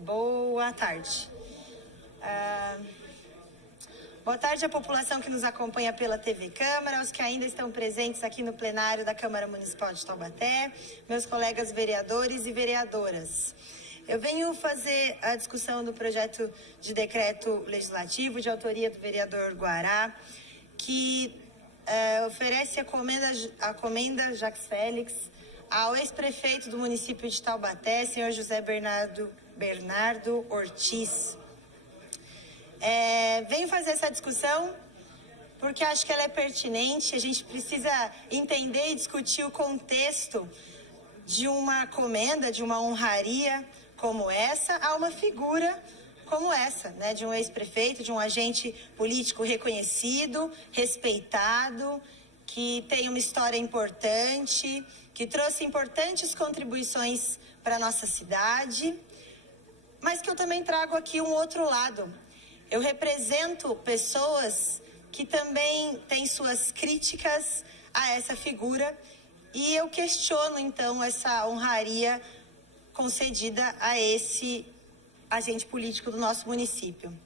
Boa tarde. Boa tarde à população que nos acompanha pela TV Câmara, aos que ainda estão presentes aqui no plenário da Câmara Municipal de Taubaté, meus colegas vereadores e vereadoras. Eu venho fazer a discussão do projeto de decreto legislativo de autoria do vereador Guará, que oferece a comenda Jacques Félix ao ex-prefeito do município de Taubaté, senhor José Bernardo Ortiz. Venho fazer essa discussão porque acho que ela é pertinente. A gente precisa entender e discutir o contexto de uma comenda, de uma honraria como essa, a uma figura como essa, né, de um ex-prefeito, de um agente político reconhecido, respeitado, que tem uma história importante, que trouxe importantes contribuições para a nossa cidade, mas que eu também trago aqui um outro lado. Eu represento pessoas que também têm suas críticas a essa figura e eu questiono, então, essa honraria concedida a esse agente político do nosso município.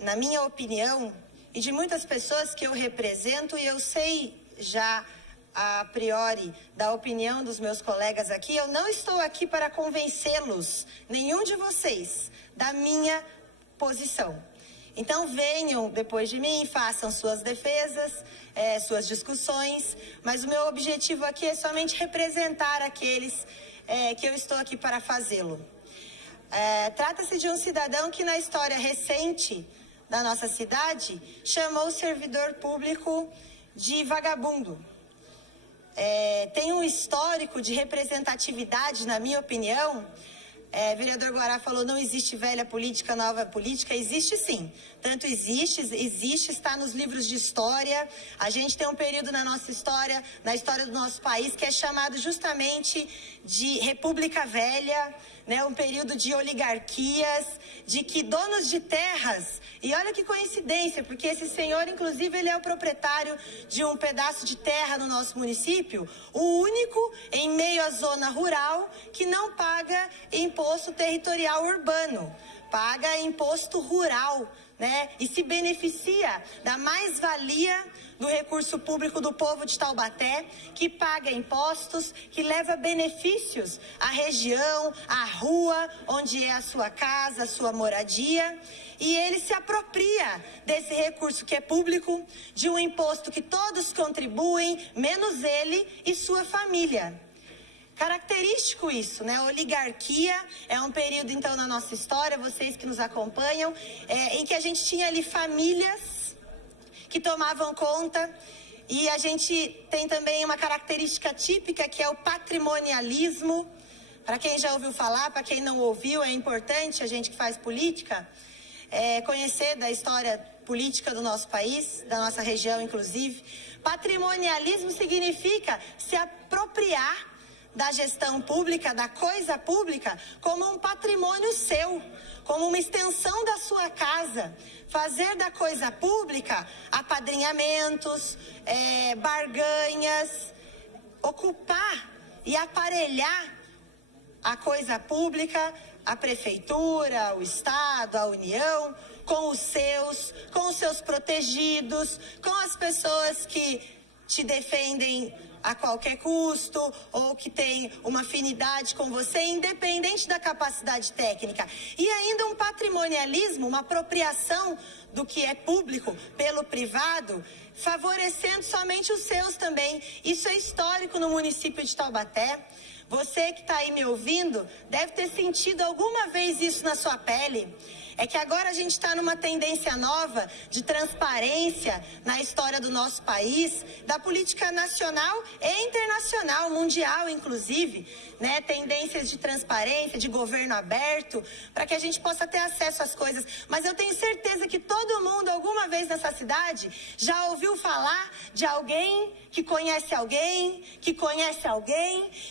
Na minha opinião, e de muitas pessoas que eu represento, e eu sei já a priori da opinião dos meus colegas aqui, eu não estou aqui para convencê-los, nenhum de vocês, da minha posição. Então venham depois de mim, façam suas defesas, suas discussões, mas o meu objetivo aqui é somente representar aqueles que eu estou aqui para fazê-lo. Trata-se de um cidadão que na história recente da nossa cidade chamou o servidor público de vagabundo. Tem um histórico de representatividade, na minha opinião. Vereador Guará falou, não existe velha política, nova política. Existe sim, tanto existe, está nos livros de história. A gente tem um período na nossa história, na história do nosso país, que é chamado justamente de República Velha, né? Um período de oligarquias, de que donos de terras, e olha que coincidência, porque esse senhor, inclusive, ele é o proprietário de um pedaço de terra no nosso município, o único em meio à zona rural que não paga imposto territorial urbano, paga imposto rural, né? E se beneficia da mais-valia do recurso público do povo de Taubaté, que paga impostos, que leva benefícios à região, à rua, onde é a sua casa, a sua moradia, e ele se apropria desse recurso que é público, de um imposto que todos contribuem, menos ele e sua família. Característico isso, né? A oligarquia é um período, então, na nossa história, vocês que nos acompanham, em que a gente tinha ali famílias que tomavam conta, e a gente tem também uma característica típica, que é o patrimonialismo. Para quem já ouviu falar, para quem não ouviu, é importante, a gente que faz política, conhecer da história política do nosso país, da nossa região, inclusive. Patrimonialismo significa se apropriar da gestão pública, da coisa pública, como um patrimônio seu, como uma extensão da sua casa. Fazer da coisa pública apadrinhamentos, barganhas, ocupar e aparelhar a coisa pública, a prefeitura, o Estado, a União, com os seus protegidos, com as pessoas que te defendem a qualquer custo, ou que tem uma afinidade com você, independente da capacidade técnica. E ainda um patrimonialismo, uma apropriação do que é público pelo privado, favorecendo somente os seus também. Isso é histórico no município de Taubaté. Você que está aí me ouvindo deve ter sentido alguma vez isso na sua pele. É que agora a gente está numa tendência nova de transparência na história do nosso país, da política nacional e internacional, mundial inclusive, né? Tendências de transparência, de governo aberto, para que a gente possa ter acesso às coisas. Mas eu tenho certeza que todo mundo, alguma vez nessa cidade, já ouviu falar de alguém que conhece alguém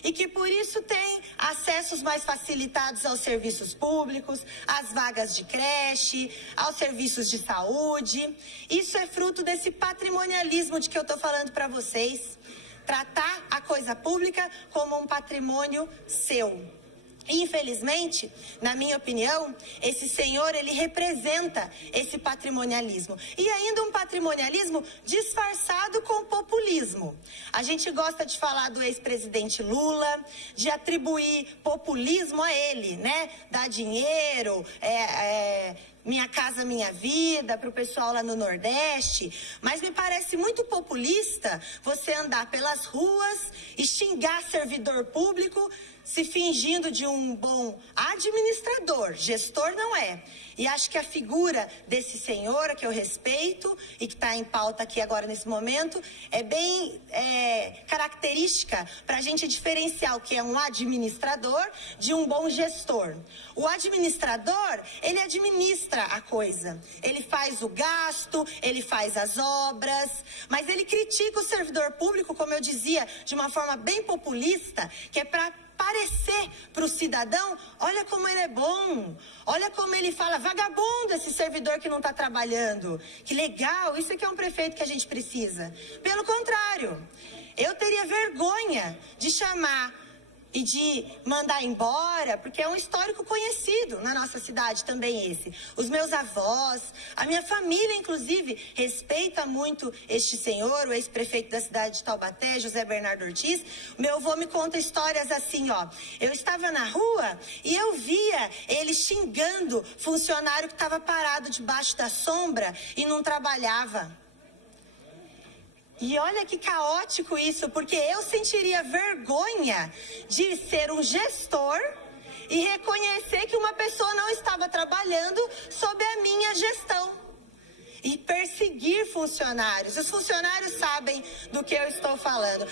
e que por isso tem acessos mais facilitados aos serviços públicos, às vagas de creche, aos serviços de saúde. Isso é fruto desse patrimonialismo de que eu estou falando para vocês. Tratar a coisa pública como um patrimônio seu. Infelizmente, na minha opinião, esse senhor, ele representa esse patrimonialismo. E ainda um patrimonialismo disfarçado com populismo. A gente gosta de falar do ex-presidente Lula, de atribuir populismo a ele, né? Dar dinheiro, Minha Casa Minha Vida, para o pessoal lá no Nordeste. Mas me parece muito populista você andar pelas ruas e xingar servidor público, se fingindo de um bom administrador. Gestor não é. E acho que a figura desse senhor, que eu respeito e que está em pauta aqui agora nesse momento, é bem característica para a gente diferenciar o que é um administrador de um bom gestor. O administrador, ele administra a coisa. Ele faz o gasto, ele faz as obras, mas ele critica o servidor público, como eu dizia, de uma forma bem populista, que é para parecer para o cidadão, olha como ele é bom, olha como ele fala, vagabundo esse servidor que não está trabalhando, que legal, isso aqui é um prefeito que a gente precisa. Pelo contrário, eu teria vergonha de chamar e de mandar embora, porque é um histórico conhecido na nossa cidade também esse. Os meus avós, a minha família, inclusive, respeita muito este senhor, o ex-prefeito da cidade de Taubaté, José Bernardo Ortiz. Meu avô me conta histórias assim, ó. Eu estava na rua e eu via ele xingando funcionário que estava parado debaixo da sombra e não trabalhava. E olha que caótico isso, porque eu sentiria vergonha de ser um gestor e reconhecer que uma pessoa não estava trabalhando sob a minha gestão. E perseguir funcionários. Os funcionários sabem do que eu estou falando.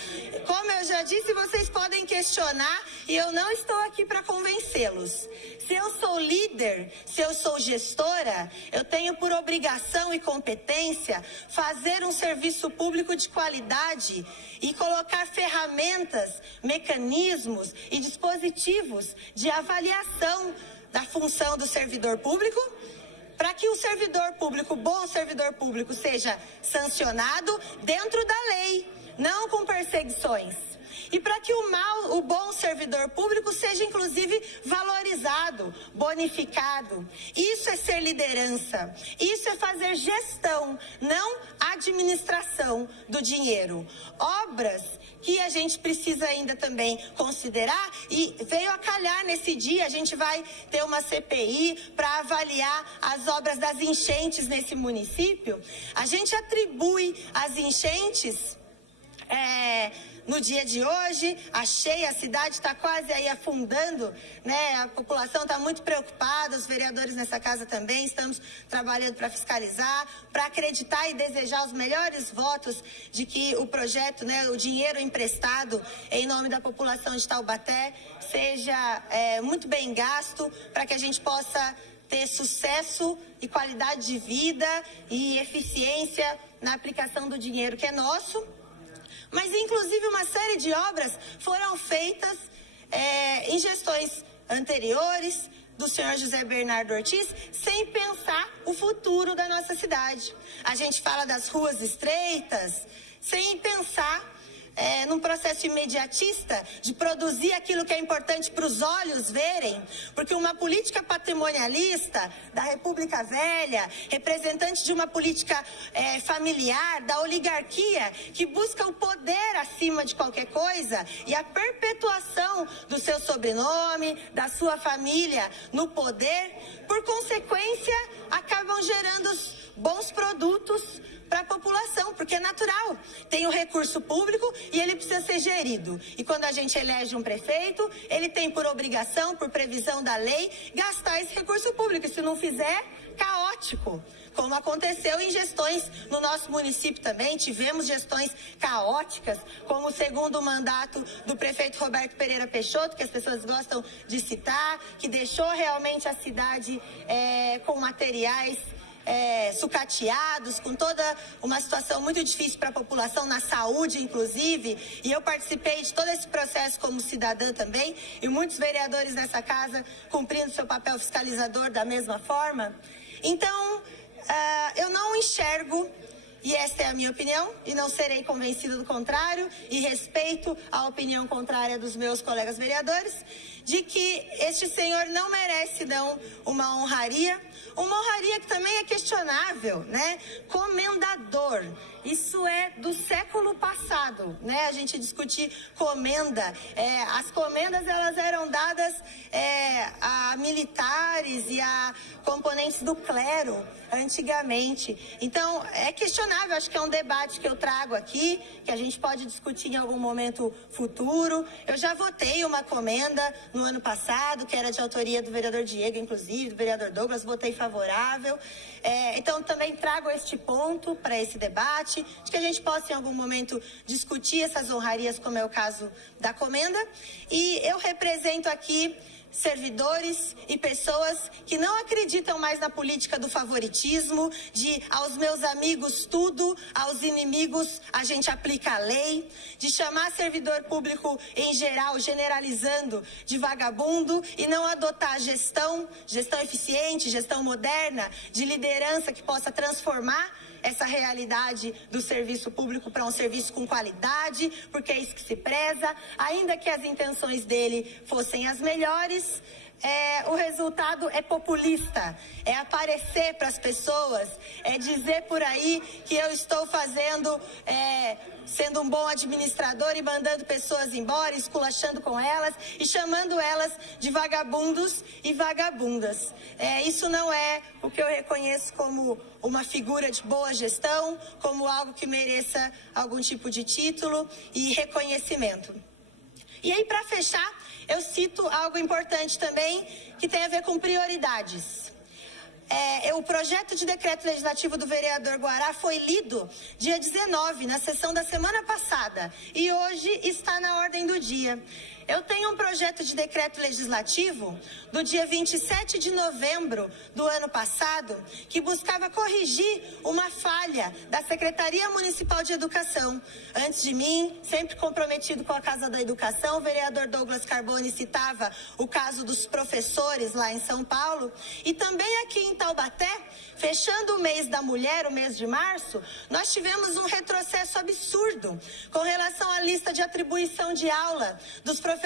Como eu já disse, vocês podem questionar e eu não estou aqui para convencê-los. Se eu sou líder, se eu sou gestora, eu tenho por obrigação e competência fazer um serviço público de qualidade e colocar ferramentas, mecanismos e dispositivos de avaliação da função do servidor público, para que o servidor público, bom servidor público, seja sancionado dentro da lei, não com perseguições. E para que o bom servidor público seja, inclusive, valorizado, bonificado. Isso é ser liderança. Isso é fazer gestão, não administração do dinheiro. Obras que a gente precisa ainda também considerar, e veio a calhar nesse dia, a gente vai ter uma CPI para avaliar as obras das enchentes nesse município. A gente atribui as enchentes no dia de hoje, a cidade está quase aí afundando, né? A população está muito preocupada, os vereadores nessa casa também, estamos trabalhando para fiscalizar, para acreditar e desejar os melhores votos de que o projeto, né, o dinheiro emprestado em nome da população de Taubaté seja muito bem gasto, para que a gente possa ter sucesso e qualidade de vida e eficiência na aplicação do dinheiro que é nosso. Mas, inclusive, uma série de obras foram feitas em gestões anteriores do senhor José Bernardo Ortiz, sem pensar o futuro da nossa cidade. A gente fala das ruas estreitas, sem pensar num processo imediatista de produzir aquilo que é importante para os olhos verem, porque uma política patrimonialista da República Velha, representante de uma política familiar, da oligarquia, que busca o poder acima de qualquer coisa e a perpetuação do seu sobrenome, da sua família no poder, por consequência, acabam gerando bons produtos para a população, porque é natural. Tem o recurso público e ele precisa ser gerido. E quando a gente elege um prefeito, ele tem por obrigação, por previsão da lei, gastar esse recurso público. E se não fizer, caótico. Como aconteceu em gestões no nosso município também, tivemos gestões caóticas, como o segundo mandato do prefeito Roberto Pereira Peixoto, que as pessoas gostam de citar, que deixou realmente a cidade com materiais sucateados, com toda uma situação muito difícil para a população, na saúde inclusive, e eu participei de todo esse processo como cidadã também, e muitos vereadores nessa casa cumprindo seu papel fiscalizador da mesma forma. Então, eu não enxergo e esta é a minha opinião, e não serei convencida do contrário, e respeito a opinião contrária dos meus colegas vereadores, de que este senhor não merece, não, uma honraria que também é questionável, né? Comendador. Isso é do século passado, né? A gente discutir comenda. As comendas, elas eram dadas a militares e a componentes do clero antigamente. Então, é questionável, acho que é um debate que eu trago aqui, que a gente pode discutir em algum momento futuro. Eu já votei uma comenda no ano passado, que era de autoria do vereador Diego, inclusive, do vereador Douglas, votei favorável. Então, também trago este ponto para esse debate, de que a gente possa, em algum momento, discutir essas honrarias, como é o caso da comenda. E eu represento aqui servidores e pessoas que não acreditam mais na política do favoritismo, de aos meus amigos tudo, aos inimigos a gente aplica a lei, de chamar servidor público em geral, generalizando, de vagabundo e não adotar gestão eficiente, gestão moderna, de liderança que possa transformar essa realidade do serviço público para um serviço com qualidade, porque é isso que se preza. Ainda que as intenções dele fossem as melhores, o resultado é populista, é aparecer para as pessoas, é dizer por aí que eu estou sendo um bom administrador e mandando pessoas embora, esculachando com elas e chamando elas de vagabundos e vagabundas. Isso não é o que eu reconheço como uma figura de boa gestão, como algo que mereça algum tipo de título e reconhecimento. E aí, para fechar, eu cito algo importante também, que tem a ver com prioridades. O projeto de decreto legislativo do vereador Guará foi lido dia 19, na sessão da semana passada, e hoje está na ordem do dia. Eu tenho um projeto de decreto legislativo do dia 27 de novembro do ano passado, que buscava corrigir uma falha da Secretaria Municipal de Educação. Antes de mim, sempre comprometido com a Casa da Educação, o vereador Douglas Carboni citava o caso dos professores lá em São Paulo. E também aqui em Taubaté, fechando o mês da mulher, o mês de março, nós tivemos um retrocesso absurdo com relação à lista de atribuição de aula dos professores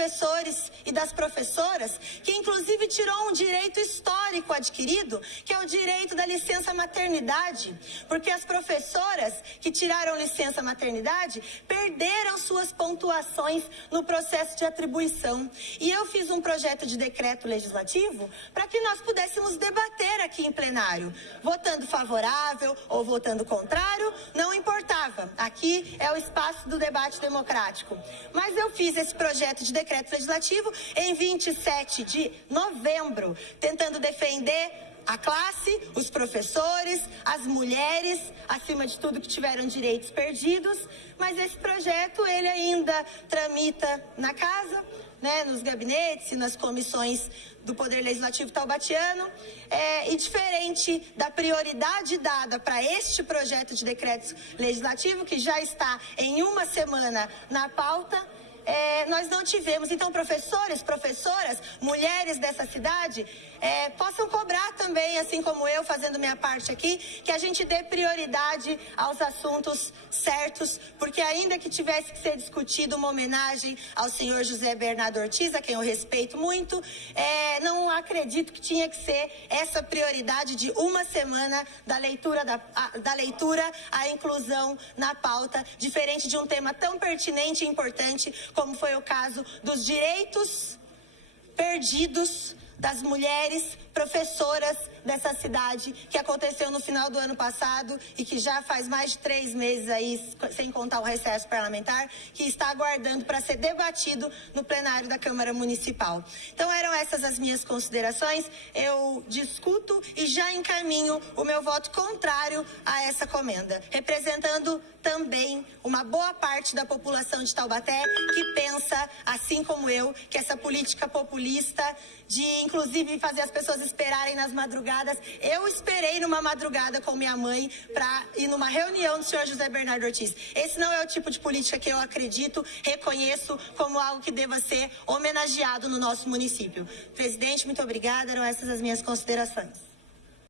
e das professoras, que inclusive tirou um direito histórico adquirido, que é o direito da licença maternidade, porque as professoras que tiraram licença maternidade perderam suas pontuações no processo de atribuição. E eu fiz um projeto de decreto legislativo para que nós pudéssemos debater aqui em plenário, votando favorável ou votando contrário, não importava. Aqui é o espaço do debate democrático. Mas eu fiz esse projeto de decreto legislativo em 27 de novembro, tentando defender a classe, os professores, as mulheres, acima de tudo, que tiveram direitos perdidos. Mas esse projeto, ele ainda tramita na casa, né, nos gabinetes e nas comissões do Poder Legislativo taubatiano, e diferente da prioridade dada para este projeto de decreto legislativo, que já está em uma semana na pauta, nós não tivemos. Então, professores, professoras, mulheres dessa cidade, possam cobrar também, assim como eu, fazendo minha parte aqui, que a gente dê prioridade aos assuntos certos, porque ainda que tivesse que ser discutido uma homenagem ao senhor José Bernardo Ortiz, a quem eu respeito muito, não acredito que tinha que ser essa prioridade de uma semana da leitura à inclusão na pauta, diferente de um tema tão pertinente e importante como foi o caso dos direitos perdidos das mulheres professoras dessa cidade, que aconteceu no final do ano passado e que já faz mais de 3 meses aí, sem contar o recesso parlamentar, que está aguardando para ser debatido no plenário da Câmara Municipal. Então, eram essas as minhas considerações. Eu discuto e já encaminho o meu voto contrário a essa comenda, representando também uma boa parte da população de Taubaté que pensa, assim como eu, que essa política populista de, inclusive, fazer as pessoas esperarem nas madrugadas. Eu esperei numa madrugada com minha mãe para ir numa reunião do senhor José Bernardo Ortiz. Esse não é o tipo de política que eu acredito, reconheço como algo que deva ser homenageado no nosso município. Presidente, muito obrigada. Eram essas as minhas considerações.